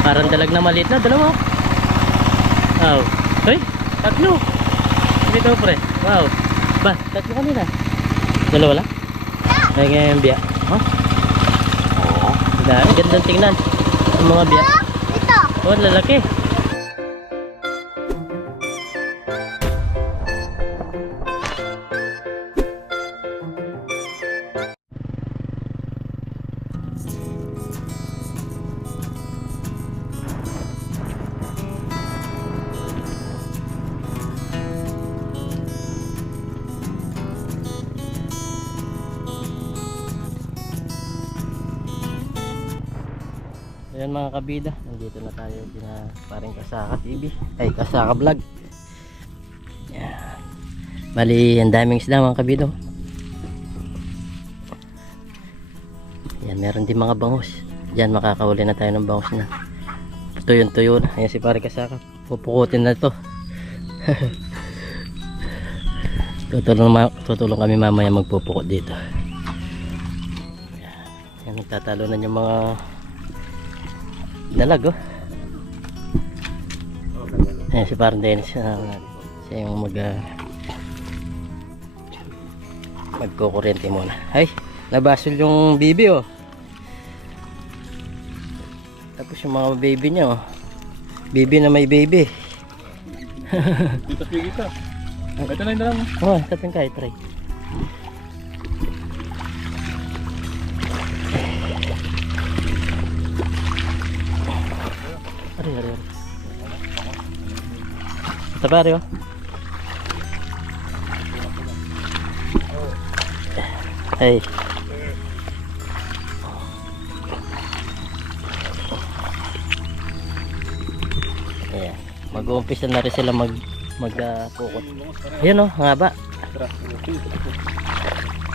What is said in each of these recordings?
Parang dalag na maliit na, dalawa. Wow. Hoy, tatlo. Dito pre. Wow. Ba, tatlo kanina. Dalawa lang? Ay ngayon biya. Huh? Oo. Gandang tingnan. Ang mga biya. Ito. Oh, lalaki. Ayan mga kabida, nandito na tayo dina paring Kasaka TV, ay Kasaka Vlog. Ayan. Bali, ang daming isda mga kabida. Ayan, meron din mga bangus. Diyan makakahuli na tayo ng bangus na tuyong-tuyo na. Ayan si paring Kasaka, pupukutin na to. tutulong kami mamaya magpupukot dito. Ayan, nagtatalo na yung mga dalag oh. Ayan si parang Dennis, siya yung magkukuryente muna. Ay, nabasol yung bibi oh. Tapos yung mga baby niya oh. Baby na may baby. Dito kita. Ito na yung dalang. Oh, tatang kahit try. Ari. Tabari oh. Hey. Ayan. Mag-uumpisa na rin sila magpukot. Ayun oh, nga ba?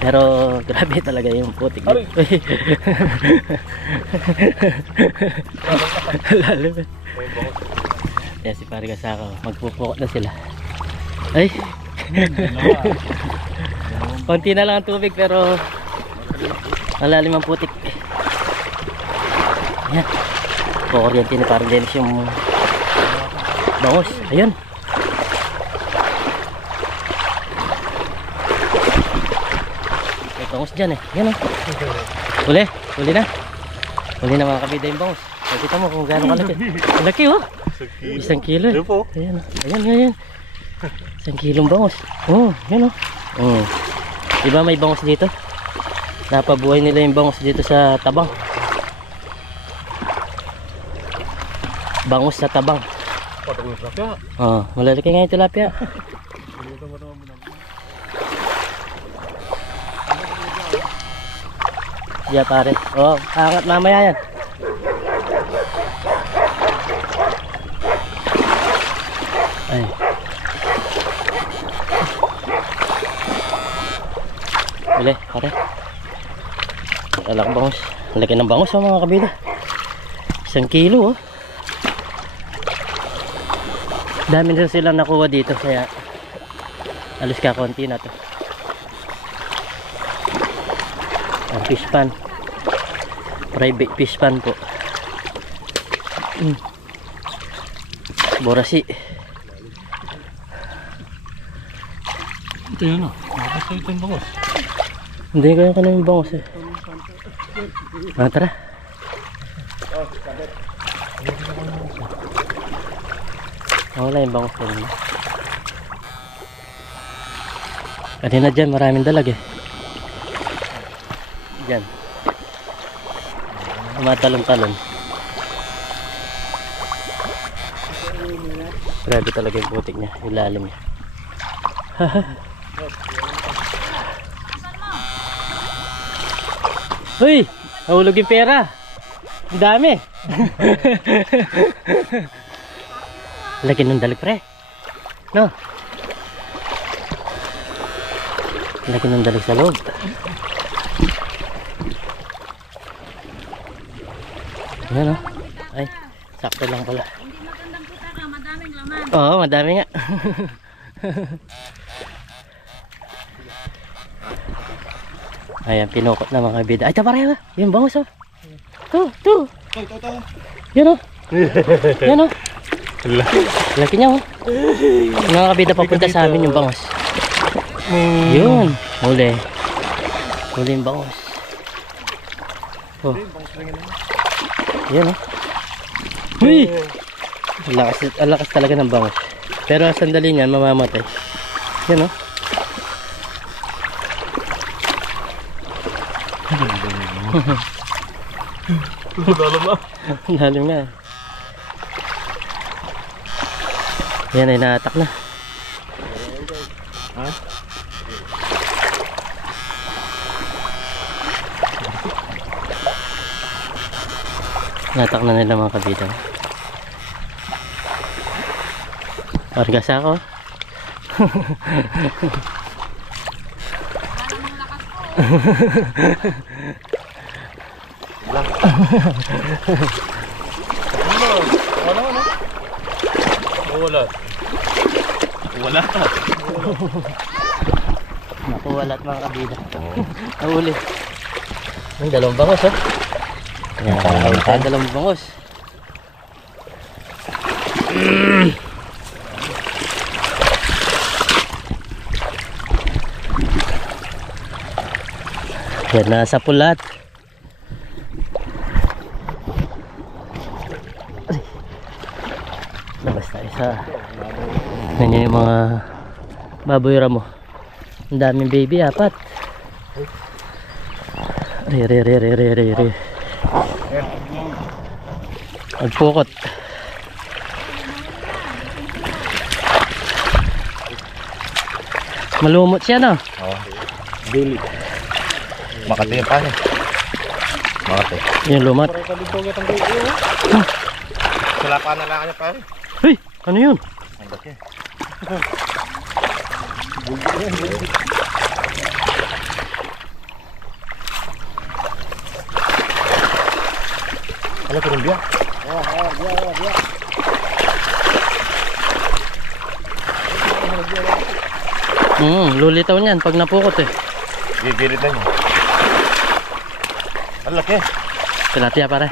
Pero grabe talaga yung putik. Lalim eh. Kaya si pare Kasaka, magpupukot na sila. Ay. Konti na lang ang tubig pero malalim ang putik. Ayan. Kukuryente ni parang Dennis yung bangus. Ayun. May bangus dyan eh. Ayan oh. Huli na. Huli na mga kabida yung bangus. Kita mo kung gaano kalaki. Malaki oh. 1 kilo eh. Ayan. 1 kilong bangus. Oh, yan oh. Diba may bangus dito? Napabuhay nila yung bangus dito sa tabang. Bangus sa tabang. Oh, malalaki nga yung tilapia. Diya pare. Oh, angat mamaya yan. Ay. Bile, pare. Alak bangus. Laki ng bangus oh, mga kabida. 1 kilo oh. Dami din silang nakuha dito kaya alos ka konti na to. Ang fish pan. Private fish pan po. Borasi. Ito yun oh. Nakapasta ito yung bangos. Hindi kaya ka na yung bangus eh. Tara. Wala yung bangus kanina. Kanina dyan maraming dalag eh. Dyan. Tumatalon-talon. Grabe talaga yung putik niya. Ilalim niya. Uy! Nahulog yung pera. Ang dami. Lagi ng dalag pre. No? Lagi ng dalag sa loob. Ayan o. Ay, sakto lang pala. Hindi magandang puta ka, madaming laman. Oo, madami nga. Ayan, pinukot na mga bida. Ay, tapareho. Yung bangus oh. Ito. Ito. Yan oh. Yan o. Laki niya o. Mga kabida papunta sa amin yung bangos. Yun. Huli. Huli yung bangos. Oh. Yan o. Uy! Ang lakas talaga ng bangos. Pero sandali niyan, mamamatay. Yan o. Lalim na. Yan ay naatak na. Ha? Natak na nila mga kabita. Argas ako. Wala. Nakuwalat mga kabida. Nahuli. Ang dalawang bangos oh. Yan, dalawang bangos. Yan, nasa pulat. Labas tayo sa ganyan yung mga baboy ramo. Ang daming baby, apat. Re. Agpukot. Malumot siya no? Oo. Dili. Makati yung paano? Makati. Yung lumot. Wala pa na lang niya pare. Hey, ano yun? Ang laki. Ano ko rin biya? Biya. Lulitaw niyan pag napukot eh. Gigirit na niya. Ang laki. Tilapia pare.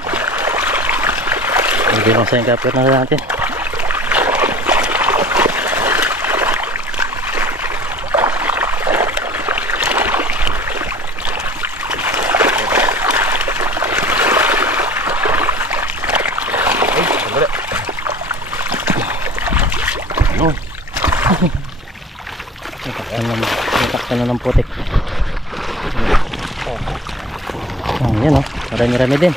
Hindi mo sa yung kapit na natin. Sandali. Yun. Natakpan na ng putik. Yan oh, marami-rami din.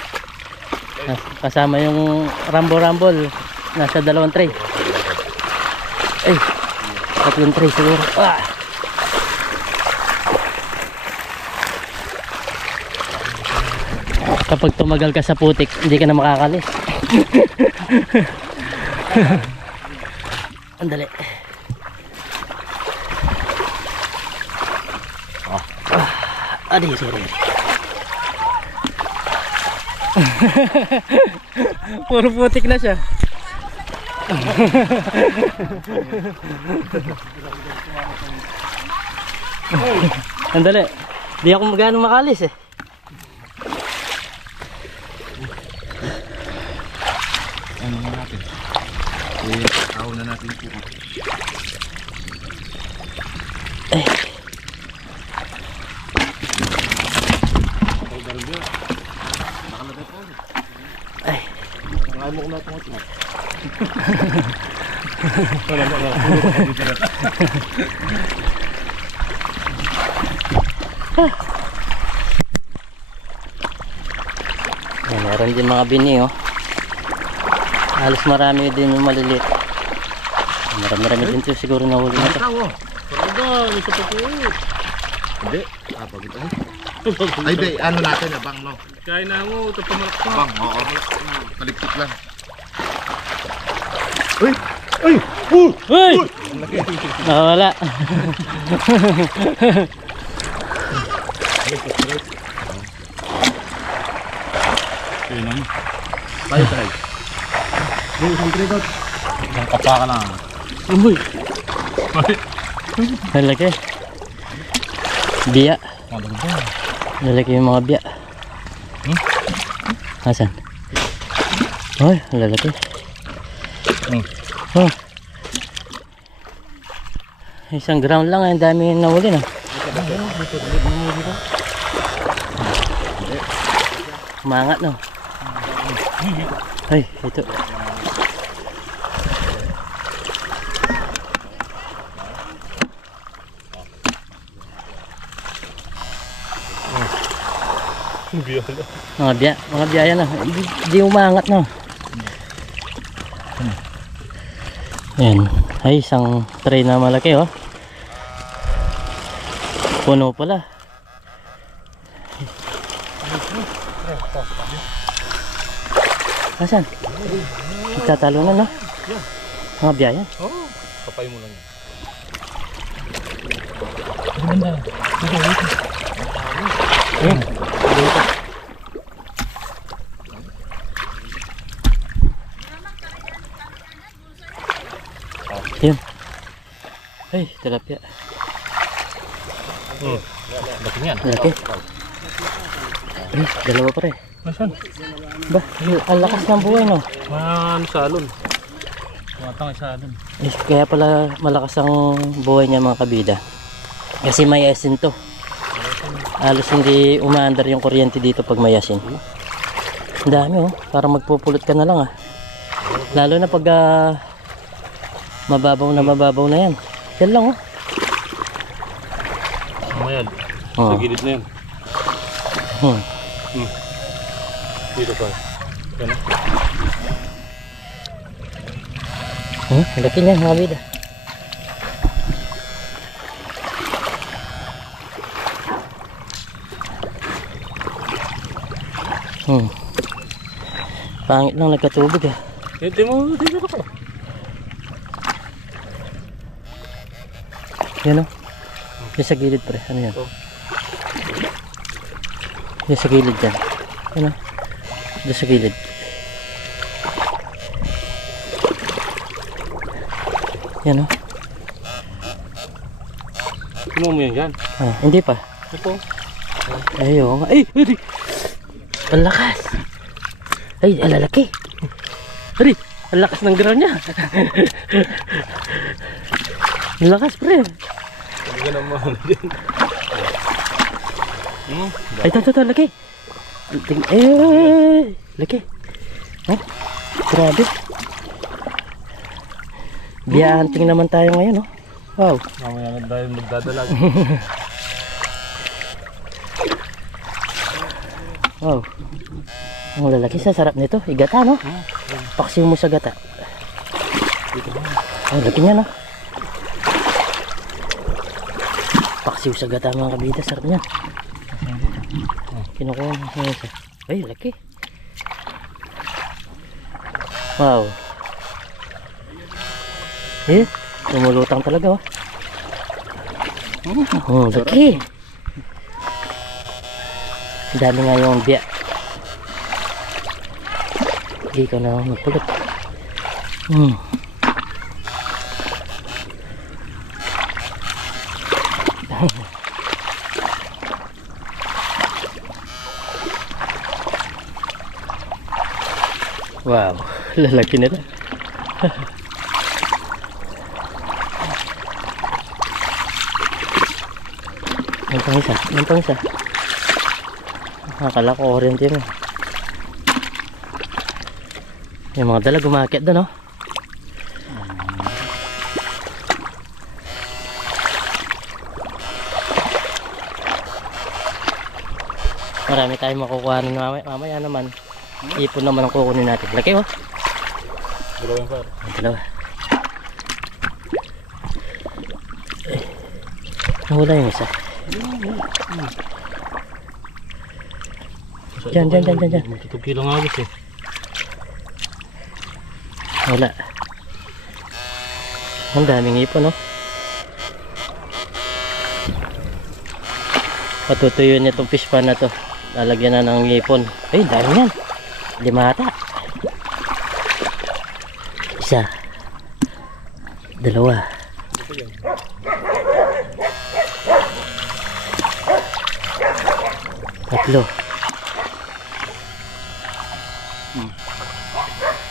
Kasama yung rumble, nasa 2 tray. Ay, 3 tray siguro. Ah! Kapag tumagal ka sa putik, hindi ka na makakalis. Andali. Adi, sorry. Puro putik na siya. Andali. Di ako magano makalis eh. Ano na natin? Ako na natin po. Ay. Ay mo ko na ito. Meron din mga bini oh. Halos marami din yung maliliit. Marami din ito siguro nahuli na ito. Hindi. Pagod ay. Ay, di, ano natin, abang, no? Kaya na mo, ito pumalak pa. Abang, oo. Palikpik lang. Uy! Uy! Uy! Uy! Nawala. Yun lang. Tayo. Uy, isang trikot. Isang kapa ka lang. Uy! Nalaki. Biya. Nalaki yung mga biya. Asan? Ay, ang lalaki. Oh. Isang ground lang, ang dami nahuli na. Umangat no. Ay, ito. Mga biyaya na. Hindi umangat no. Ayan. Ay, isang tray na malaki oh. Puno pala. Asan? Nagtatalo na no? Mga biyaya. Oo. Kapay mo lang yan. Ayan. Ayan. Ay, tilapia. Laki niyan. Laki. Ay, dalawa pa rin. Nasaan? Ba, ang lakas ng buhay no? Salon. Matang salon. Eh, kaya pala malakas ang buhay niya mga kabida. Kasi may asin to. Halos hindi umaandar yung kuryente dito pag may asin. Ang dami oh, parang magpupulot ka na lang ah. Lalo na pag mababaw na yan. Yan lang oh. Mamayal. Oh. Sa gilid na yan. Dito pa. Yan na. Laki niya mga kabida. Pangit lang nagkatubig ah. Hindi mo, dito ka pa. Yan o. Yan sa gilid pre. Ano yan? Yan sa gilid dyan. Yan o. Yan sa gilid. Yan o. Kinuha mo yan dyan. Ah, hindi pa. Ito. Ayaw nga. Ay! Ay! Ang lakas! Ay, ang lalaki! Ay! Ang lakas ng ground niya! Ang lakas pre! Hindi ka naman dyan. Ay, ito, laki! Eh, laki! Oh, grabe! Biya-hunting naman tayo ngayon, oh. Wow! Mamaya na tayo magdadalag. Wow! Ang lalaki sa sarap nito. Igata, no? Paksiw mo sa gata. Ang laki niya, no? Paksiw sa gata mga kabida. Sarap niya. Kinukuha mo sa isa. Ay, laki. Wow. Eh, tumulutang talaga, oh. Oh, laki. Dami nga yung biya. Hindi ka na magpulot. Wow, lalaki nila. Yan pang isa. Akala ko oriente mo. Yung mga dala gumakit doon, no? Marami tayong makukuha nun mamaya naman. Ipon naman ang kukunin natin. Laki, oh. Dalawa yung par. Dalawa. Nawala yung isa. Diyan. Matutog kilo nga agos eh. Wala. Ang daming ipon, no? Patutuyuin itong fish pan na to. Lalagyan na ng ipon. Ay, dami yan. 5 ata. 1, 2. 3.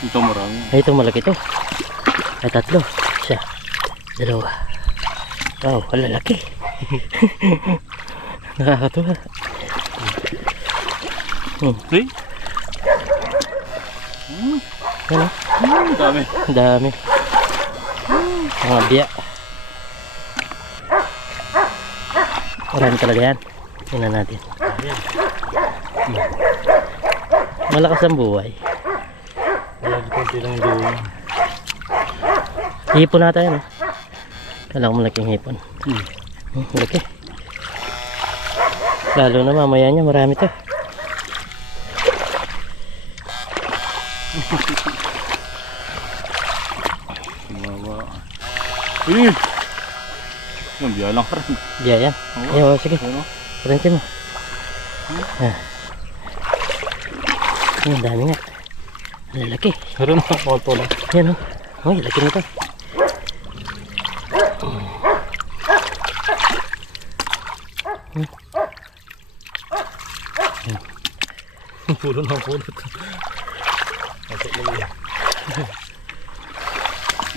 Ito marami. Ay, ito malaki to. Ay, tatlo. Isa. Dalawa. Wow, malalaki. Nakakatuwa. See? Ano? Dami. Ang dami. Mga biya. Marami talaga yan. Tingnan natin. Malakas ang buhay. Lagi konti lang doon. Hipon na tayo, no? Kala ko malaking hipon. Malaki. Lalo na mamaya niya, marami to. Mawa. Uy! Yung biya lang ka rin. Biya yan. Ayaw, sige. Ano? Paransin mo. Ang dami nga. Ang lalaki. Meron na ako lang. Yan, oh. Uy, laki nito. Pulo na pulo. Masuk lagi.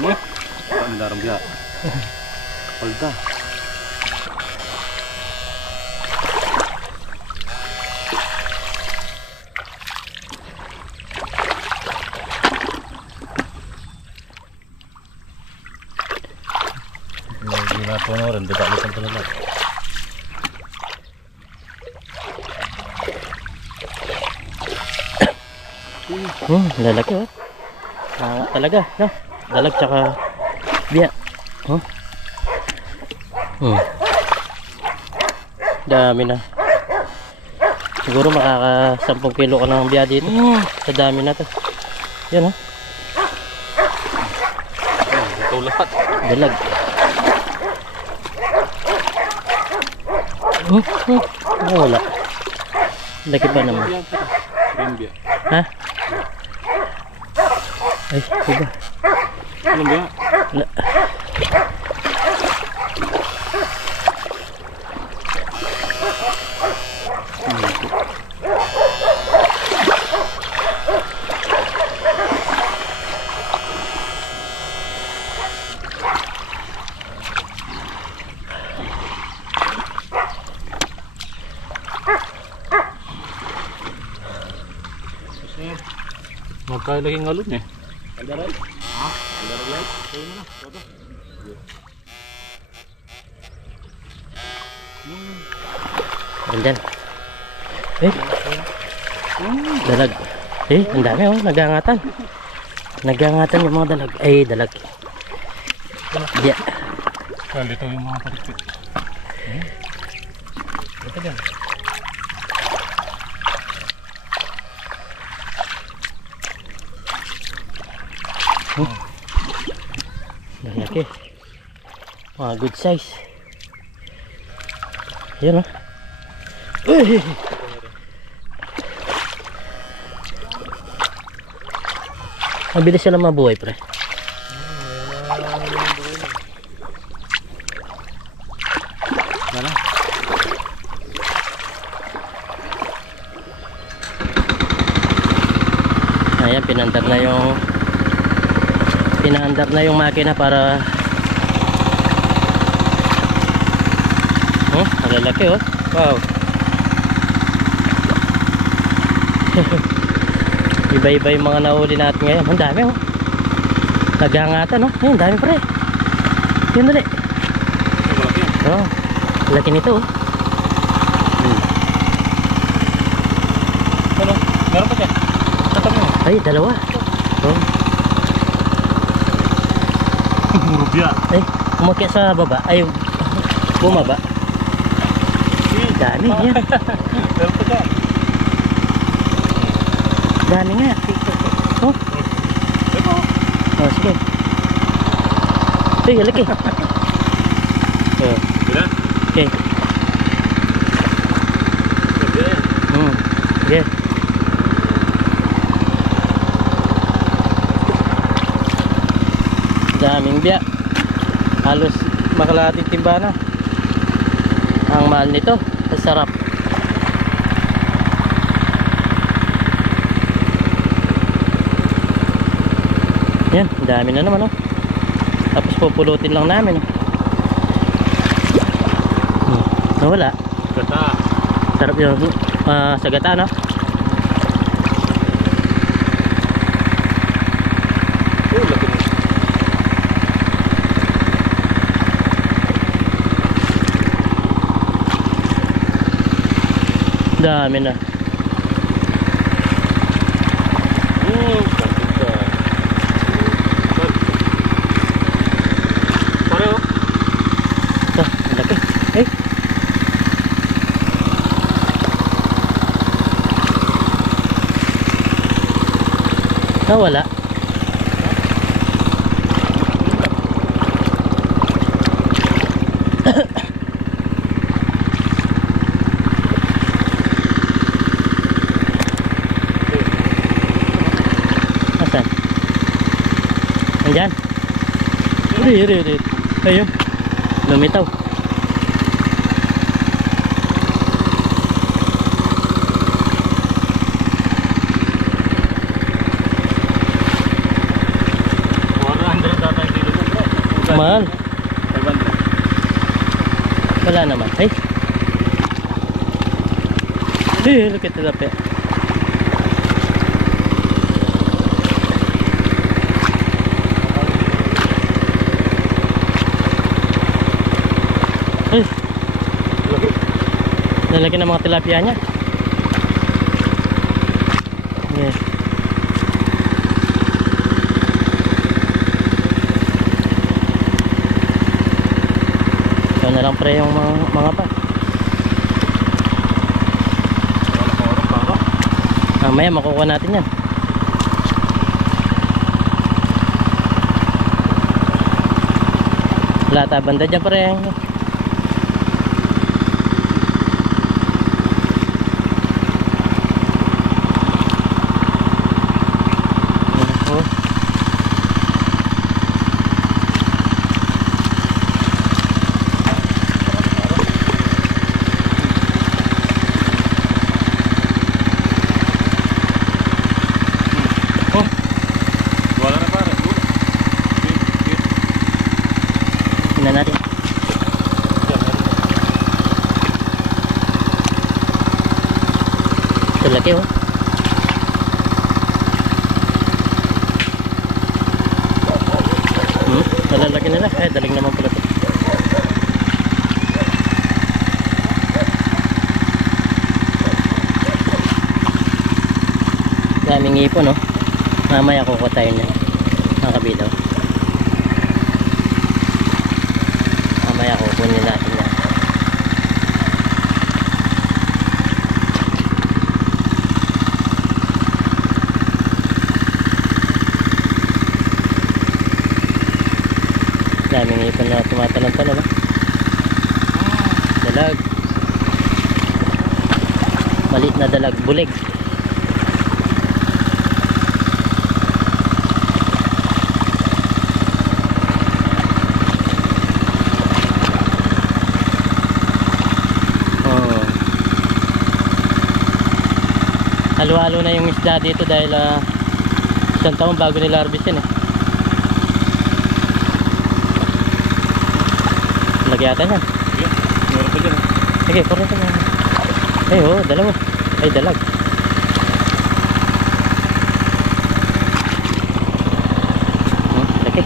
Mo? Ang darang biya. Palda. Hindi na po na rin. Dito ulit ang lang. Lalaki, oh. Talaga, no? Dalag tsaka biya. Oh. Dami na. Siguro makaka 10 kilo ka ng biya dito. Sa dami na to. Yan, oh. Ito lahat. Dalag. Wala. Laki pa naman. Biya. Ha? Ay, iba. Ano biya? Wala. Magkaya laging alon eh. Andaray? Ha? Andaray yan? Kaya mo na. Toto. Andyan. Eh. Dalag. Eh, ang dami, oh. Nagangatan. Nagangatan yung mga dalag. Ay, dalag. Biya. Dito yung mga parikit. Ito dyan. Laki. Mga good size. Yan, oh. Uy! Mabilis sila mabuhay, pre. Wala. Ayan, pinandar na yung makina para malalaki, oh. Wow. Iba-iba yung mga nahuli natin ngayon. Ang dami, oh. Nagangatan, oh. Ayun, dami, pre. Yun, dali. Malaki yan. Oh, laki nito, oh. Ano? Meron pa dyan? Tatabi mo. Ay, dalawa. Oh. Puro biya. Ay, umakyat sa baba. Ay, bumaba. Dami, yan. Meron pa dyan. Dami nga. Oh, Ito. oh, sige. Sige, laki. Oh, Bila? okay. Biya yan. Sige. Daming biya. Halos makalahating timba na. Ang mahal nito. Sarap. Yan, dami na naman oh. Tapos pupulutin lang namin oh. Nawala. Gata. Sarap yung sa gata no. Oh, laki na. Dami na. Ganda. Pareho. Ito, laki. Ay. Nawala. Asan? Ayan. Iri. Ayun. Lumitaw. Mahal. 500. Wala naman. Ay. Look at the pet. Ay. Lalaki ng mga tilapia niya. Yes. Ito na lang pre yung mga pa. Mamaya makukuha natin yan. Lata banda dyan pre. Wala na pare. Tingnan natin. Ito laki oh. Nalalaki nila. Daling naman pala ito. Daming ipon oh. Mamaya kukuha tayo niyan. Mga kabidaw. Mamaya kukunin natin yan. Daming ipon na tumatalon-talon oh. Dalag. Maliit na dalag. Bulig. Halo-halo na yung isda dito dahil isang taon bago nila harvestin eh. Lagi yata yan. Meron pa dyan. Sige, puro ito na. Ay oh, dalawa. Ay dalag. Laki.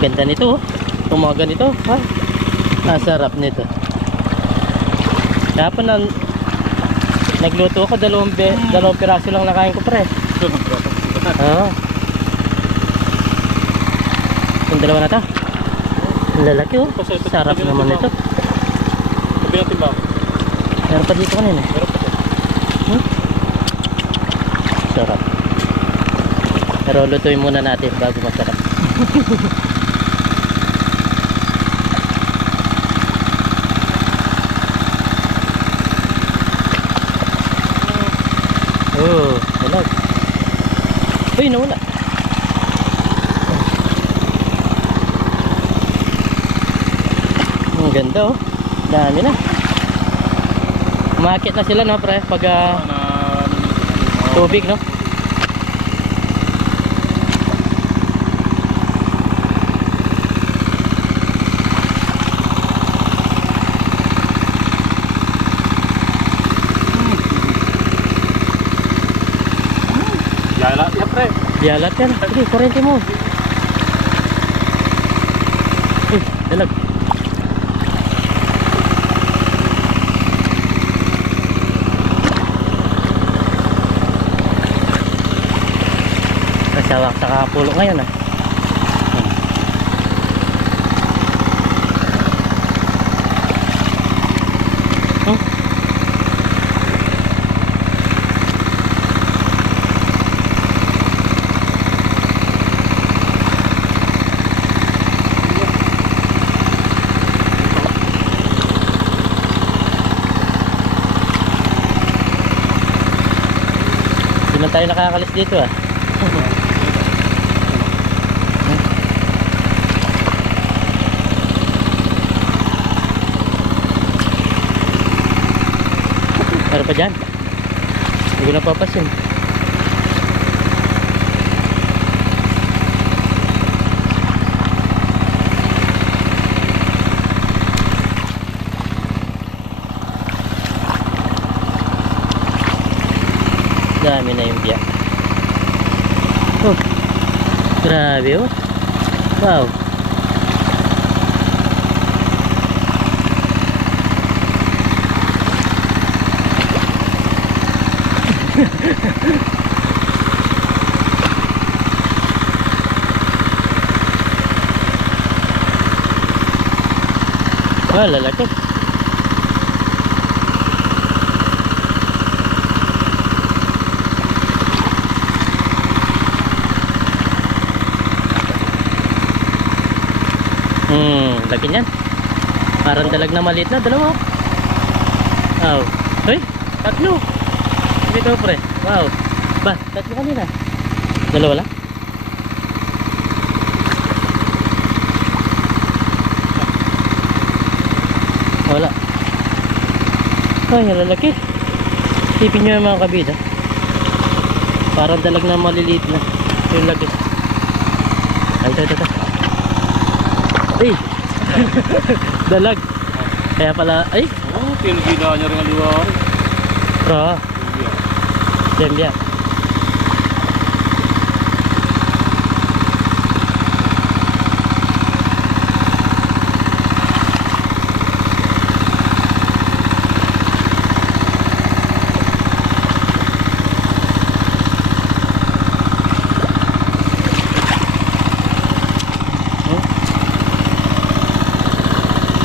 Ganda nito oh. Tumaga nito ha. Sarap nito. Kaya pa na nagluto ako, dalawang piraso lang nakain ko pre. Oo. Yung dalawa na to. Ang lalaki oh. Sarap naman ito. Sabi natin ba? Meron pa dito kanina. Meron pa dyan. Sarap. Pero lutuin muna natin bago masarap. Oh, dalag. Uy, nawala. Ang ganda oh. Dami na. Umakit na sila no pre pag tubig no. Biyalat yan. Sige, kurente mo. Dalag. Kasawak sa kapulo ngayon ah. Hmm. Hindi na tayo nakakalis dito ah. Meron pa dyan. Hindi ko napapasin. Dami na yung biyak. Oh, grabe oh. Wow. Wah, lalaki. Laki niyan. Parang dalag na maliit na, dalawa. Wow. Hoy, tatlo. Dito pre. Wow. Ba, tatlo kanina. Dalawa lang. Wala. Ay, lalaki. Tipin nyo yung mga kabida. Parang dalag na maliliit na. Yung laki. Ay, ito. Ay! Dalag. Kaya pala, ay! Oh, pinagina niya rin ang liwari. Bro. Dembia.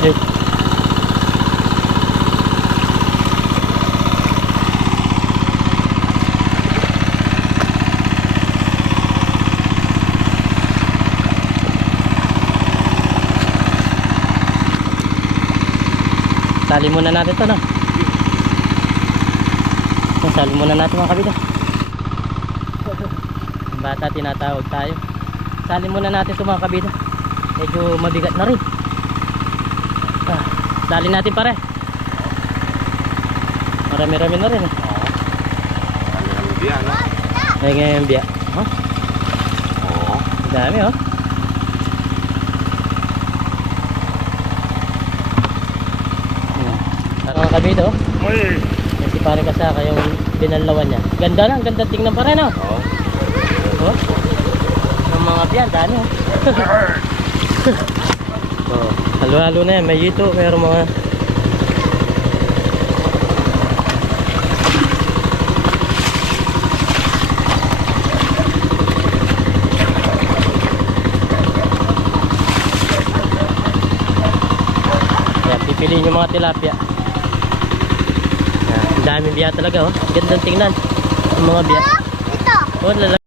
Hey. Sali muna natin to, no? Sali muna natin mga kabida. Bata tinatawag tayo. Sali muna natin to mga kabida. Medyo mabigat na rin. Sali natin pare. Marami-rami na rin. Marami-rami biya, no? Ay ngayon biya. Oh? Oo. Dami oh. Mga kabida oh. Yung si pare Kasaka yung binalawan niya. Ganda na, ganda tingnan pa rin oh. Oo. Oh. Yung mga biyan, dami oh. Oh, halo-halo na yan, may yito, mayroong mga kaya pipiliin yung mga tilapia. Ang daming biya talaga oh, gandang tingnan yung mga biya. Oh, lalaki.